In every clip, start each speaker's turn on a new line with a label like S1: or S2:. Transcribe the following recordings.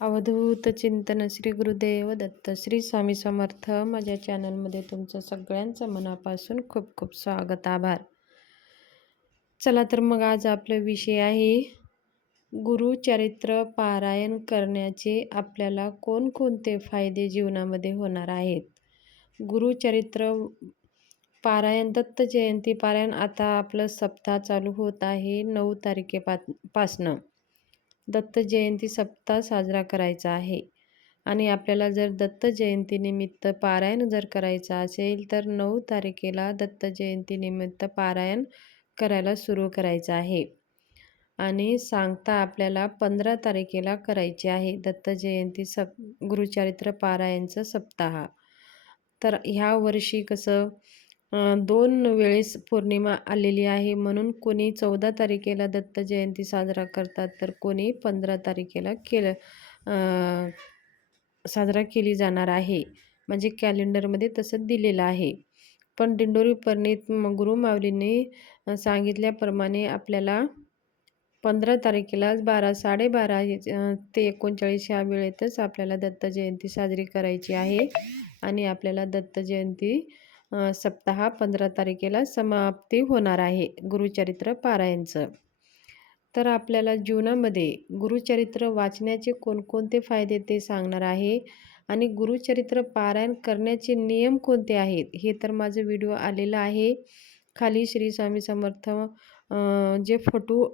S1: अवधूत चिंतन श्री गुरुदेव दत्त श्री स्वामी समर्थ. माझ्या चॅनलमध्ये तुमचं सगळ्यांचं मनापासून खूप खूप स्वागत आभार. चला तर मग आज आपला विषय आहे गुरुचरित्र पारायण करण्याचे आपल्याला कोणकोणते फायदे जीवनामध्ये होणार आहेत? गुरुचरित्र पारायण दत्त जयंती पारायण आता आपलं सप्ताह चालू होत आहे नऊ तारखेपा पासनं. दत्त जयंती सप्ताह साजरा करायचा आहे. आणि आपल्याला जर दत्त जयंतीनिमित्त पारायण जर करायचं असेल तर नऊ तारखेला दत्त जयंतीनिमित्त पारायण करायला सुरू करायचं आहे. आणि सांगता आपल्याला पंधरा तारखेला करायचे आहे दत्त जयंती सप गुरुचरित्र पारायणचं सप्ताह. तर ह्या वर्षी कसं दोन वेळेस पौर्णिमा आलेली आहे. म्हणून कोणी चौदा तारखेला दत्त जयंती साजरा करतात तर कोणी पंधरा तारखेला केलं साजरा केली जाणार आहे. म्हणजे कॅलेंडरमध्ये तसं दिलेलं आहे. पण दिंडोरी पर्णित गुरुमावलीने सांगितल्याप्रमाणे आपल्याला पंधरा तारखेलाच बारा साडेबारा ते एकोणचाळीस ह्या वेळेतच आपल्याला दत्त जयंती साजरी करायची आहे. आणि आपल्याला दत्त जयंती सप्ताह पंधरा तारखेला समाप्ती होणार आहे गुरुचरित्र पारायणचं. तर आपल्याला जीवनामध्ये गुरुचरित्र वाचण्याचे कोणकोणते फायदे ते सांगणार आहे आणि गुरुचरित्र पारायण करण्याचे नियम कोणते आहेत हे तर माझं व्हिडिओ आलेलं आहे. खाली श्री स्वामी समर्थ जे फोटो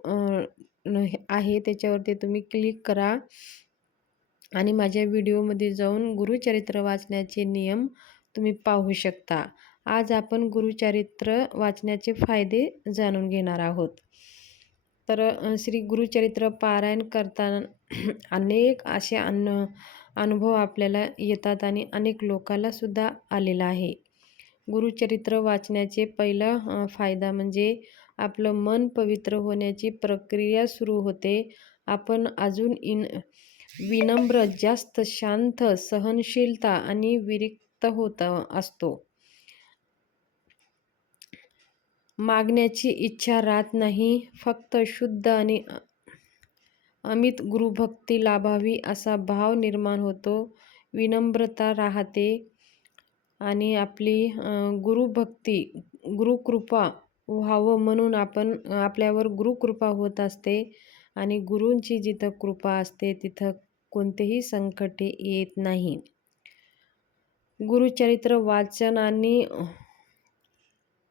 S1: आहे त्याच्यावरती तुम्ही क्लिक करा आणि माझ्या व्हिडिओमध्ये जाऊन गुरुचरित्र वाचण्याचे नियम तुम्ही पाहू शकता. आज आपण गुरुचरित्र वाचण्याचे फायदे जाणून घेणार आहोत. तर श्री गुरुचरित्र पारायण करताना अनेक असे अन्न अनुभव आपल्याला येतात आणि अनेक लोकांना सुद्धा आलेला आहे. गुरुचरित्र वाचण्याचे पहिला फायदा म्हणजे आपलं मन पवित्र होण्याची प्रक्रिया सुरू होते. आपण अजून इन विनम्र जास्त शांत सहनशीलता आणि विरिक्त होत असतो. मागण्याची इच्छा राहत नाही. फक्त शुद्ध आणि अमित गुरुभक्ती लाभावी असा भाव निर्माण होतो. विनम्रता राहते आणि आपली गुरुभक्ती गुरुकृपा व्हावं म्हणून आपण आपल्यावर गुरुकृपा होत असते आणि गुरूंची जिथं कृपा असते तिथं कोणतेही संकटे येत नाही. गुरुचरित्र वाचन आणि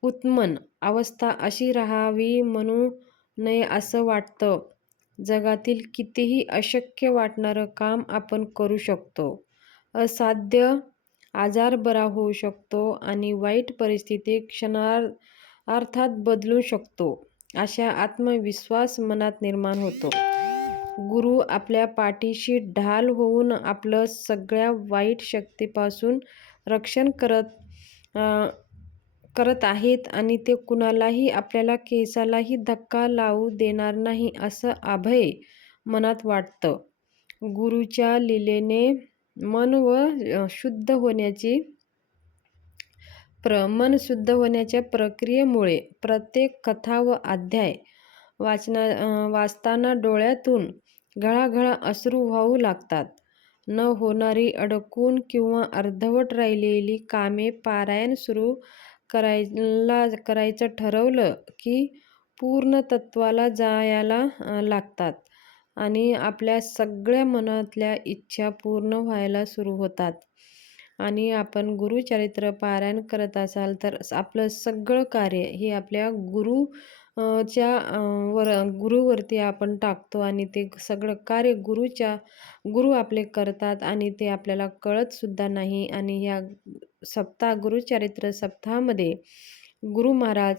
S1: उत्मन अवस्था अशी राहावी म्हणू नये असं वाटतं. जगातील कितीही अशक्य वाटणारं काम आपण करू शकतो. असाध्य आजार बरा होऊ शकतो आणि वाईट परिस्थिती क्षणार अर्थात बदलू शकतो अशा आत्मविश्वास मनात निर्माण होतो. गुरु आपल्या पाठीशी ढाल होऊन आपलं सगळ्या वाईट शक्तीपासून रक्षण करत करत आहेत आणि ते कुणालाही आपल्याला केसालाही धक्का लावू देणार नाही असं अभय मनात वाटतं. गुरुच्या लिलेने मन व शुद्ध होण्याची प्र मन शुद्ध होण्याच्या प्रक्रियेमुळे प्रत्येक कथा व अध्याय वाचना वाचताना डोळ्यातून घळाघळा अश्रू वाहू लागतात. न होणारी अडकून किंवा अर्धवट राहिलेली कामे पारायण सुरू करायला करायचं ठरवलं की पूर्ण तत्वाला जायला लागतात आणि आपल्या सगळ्या मनातल्या इच्छा पूर्ण व्हायला सुरू होतात. आणि आपण गुरुचरित्र पारायण करत असाल तर आपलं सगळं कार्य हे आपल्या गुरु च्या वर गुरुवरती आपण टाकतो आणि ते सगळं कार्य गुरुच्या गुरु आपले करतात आणि ते आपल्याला कळतसुद्धा नाही आणि ह्या सप्ताह गुरुचरित्र सप्ताहामध्ये गुरु महाराज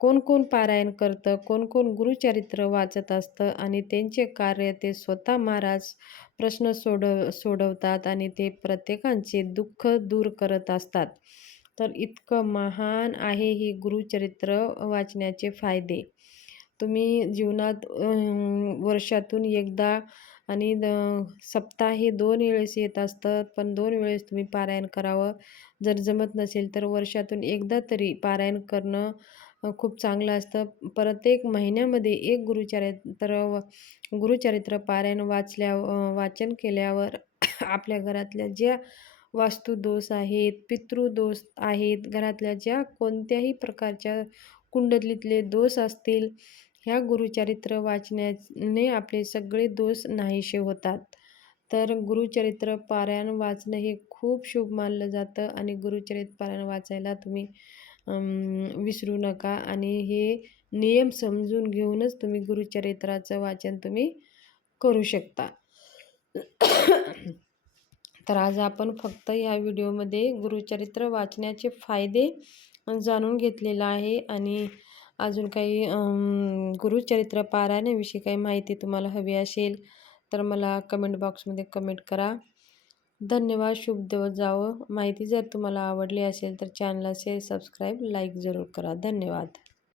S1: कोण कोण पारायण करतं कोण कोण गुरुचरित्र वाचत असतं आणि त्यांचे कार्य ते स्वतः महाराज प्रश्न सोडव सोडवतात आणि ते प्रत्येकांचे दुःख दूर करत असतात. तर इतकं महान आहे ही गुरुचरित्र वाचण्याचे फायदे. तुम्ही जीवनात वर्षातून एकदा आणि सप्ताह हे दोन वेळेस येत असतं पण दोन वेळेस तुम्ही पारायण करावं. जर जमत नसेल तर वर्षातून एकदा तरी पारायण करणं खूप चांगलं असतं. प्रत्येक महिन्यामध्ये एक गुरुचरित्र व गुरुचरित्र पारायण वाचल्या वाचन केल्यावर आपल्या घरातल्या ज्या वास्तुदोष आहेत पितृदोष आहेत घरातल्या ज्या कोणत्याही प्रकारच्या कुंडलीतले दोष असतील ह्या गुरुचरित्र वाचण्याने आपले सगळे दोष नाहीसे होतात. तर गुरुचरित्र पारायण वाचणं हे खूप शुभ मानलं जातं आणि गुरुचरित्र पारायण वाचायला तुम्ही विसरू नका आणि हे नियम समजून घेऊनच तुम्ही गुरुचरित्राचं वाचन तुम्ही करू शकता. तर आज आपण फक्त ह्या व्हिडिओमध्ये गुरुचरित्र वाचण्याचे फायदे जाणून घेतलेला आहे आणि अजून काही गुरुचरित्र पारायणाविषयी काही माहिती तुम्हाला हवी असेल तर मला कमेंट बॉक्समध्ये कमेंट करा. धन्यवाद शुभ दिवस जावं. माहिती जर तुम्हाला आवडली असेल तर चॅनलला शेअर सबस्क्राईब लाईक जरूर करा. धन्यवाद.